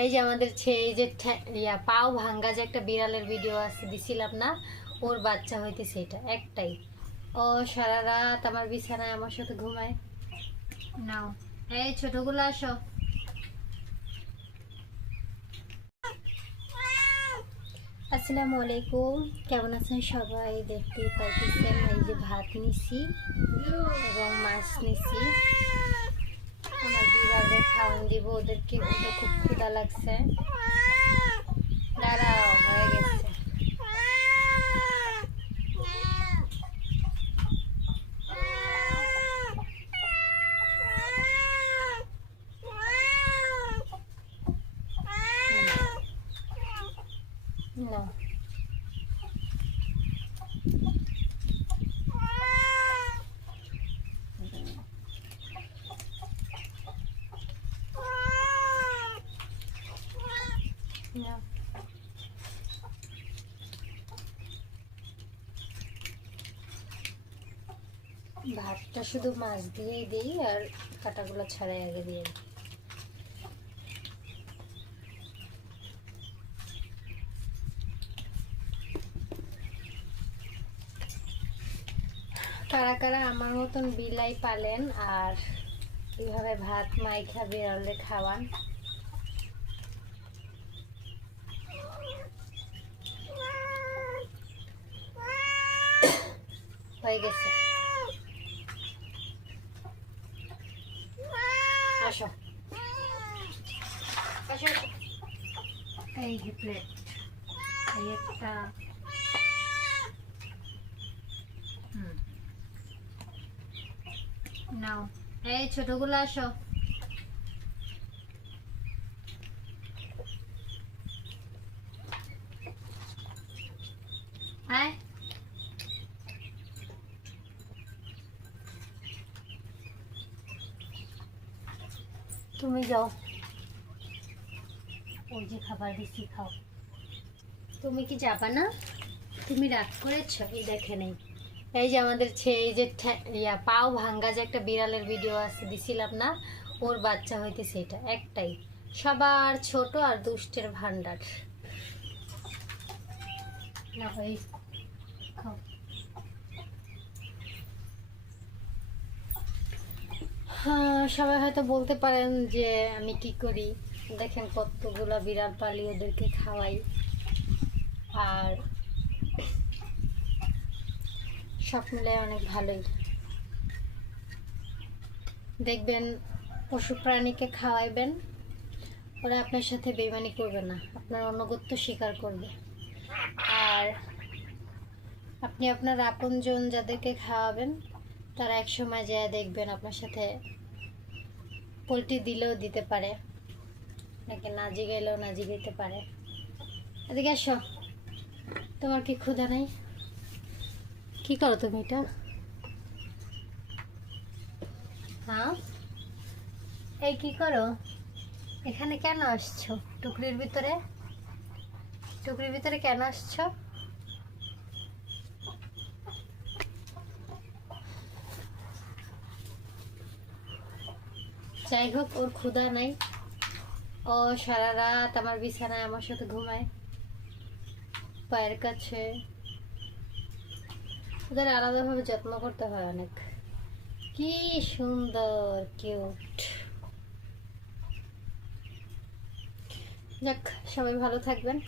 এই যে আমাদের এই যে ইয়া, পাও ভাঙ্গা যে একটা বিড়ালের ভিডিও আছে, দিছিলাম না? ওর বাচ্চা হইতেছে এটা, একটাই। ও সারা রাত আমার বিছানায় আমার সাথে ঘুমায়। নাও। এই ছোটগুলো আসো। আসসালামু আলাইকুম। কেমন আছেন সবাই? দেখতেই পাইতেছেন, এই যে ভাত নিছি এবং মাছ নিছি। বিড়ালদের খাওয়ান দিব ওদেরকে ওদের খুব ক্ষুধা লাগছে। দাঁড়াও হয়ে গেছে। না। ভাতটা শুধু মাছ দিয়েই দিই আর কাটাগুলো ছাড়াই আগে দিয়ে। কারা কারা আমার মতন বিলাই পালেন আর এইভাবে ভাত মাইখা বিড়ালে খাওয়ান হয়ে গেছে। আসো। এই প্লেট এই একটা। নাও। এই ছোটগুলো আসো। আয়। তুমি যাও। ওই যে খাবার বেশি খাও। তুমি কি যাবা না? তুমি রাগ করেছ? এই দেখে নেই। এই যে আমাদের ছে- এই যে ইয়া পাও ভাঙ্গা যে একটা বিড়ালের ভিডিও আছে দিছিলাম না? ওর বাচ্চা হইতেছে এটা একটাই। সবার ছোট আর দুষ্টের ভান্ডার না এই খাও। সবাই হয়তো বলতে পারেন যে আমি কি করি। দেখেন কতগুলো বিড়াল পালি ওদেরকে খাওয়াই। আর সব মিলে অনেক ভালোই। দেখবেন পশু প্রাণীকে খাওয়াইবেন, ওরা আপনার সাথে বেমানি করবে না। আপনার অনুগত্য স্বীকার করবে। আর আপনি আপনার আপনজন যাদেরকে খাওয়াবেন তারা এক সময় যায় দেখবেন আপনার সাথে পোলট্রি দিলেও দিতে পারে নাকি না জিগাইলেও না জিগাইতে পারে। এদিকে আসো। তোমার কি ক্ষুধা নেই? কি করো তুমি এটা? হ্যাঁ? এই কি করো? এখানে কেন আসছো? টুকরির ভিতরে? টুকরির ভিতরে কেন আসছো? যাই হোক, ওর ক্ষুধা নাই। ও সারা রাত আমার বিছানায় আমার সাথে ঘুমায়। পায়ের কাছে। ওদের আলাদাভাবে যত্ন করতে হয় অনেক। কি সুন্দর, কিউট। যাক, সবাই ভালো থাকবেন।